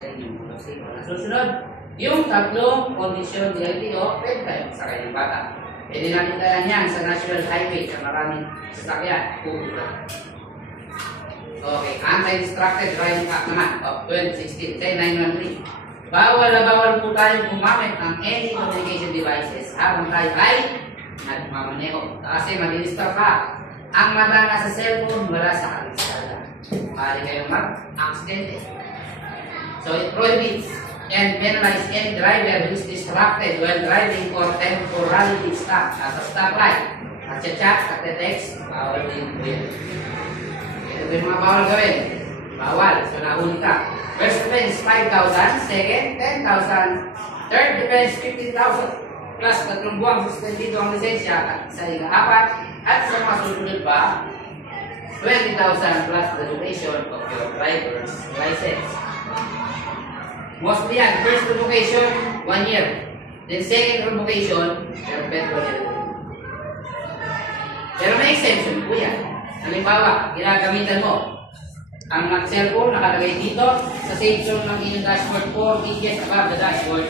Susunod, yung tatlong kondisyon ni LTO, pwede tayo sa kanyang bata. Pwede natin tayo yan sa National Highway sa maraming sasakyan. Okay, Anti-Distracted Driving Act naman of 2016, 10913. Bawal na bawal po tayo gumamit ng any communication devices habang tayo ay nagmamaneho. Kasi madidistract ka. Ang mata nga sa cellphone, wala sa kalisada. Maaari kayong mag-accident. So it prohibits and penalizes any driver who is distracted while driving or temporarily stuck at a stoplight. Nagchat-chat, nagte-text, bawal din po yun. Ito po yung mga bawal gawin. Bawal. So nahuli ka. First offense, 5,000. Second, 10,000. Third offense, 15,000. Plus, 3 buwang suspendido ang lisensya at isa ika-4. At sa mga susunod pa, 20,000 plus the duration of your driver's license. Mostly yan, first revocation, 1 year. Then second revocation, perpetual. Pero may exemption po yan. Halimbawa, ginagamitan mo ang cellphone nakalagay dito sa section ng inyong dashboard 4 inches above the dashboard.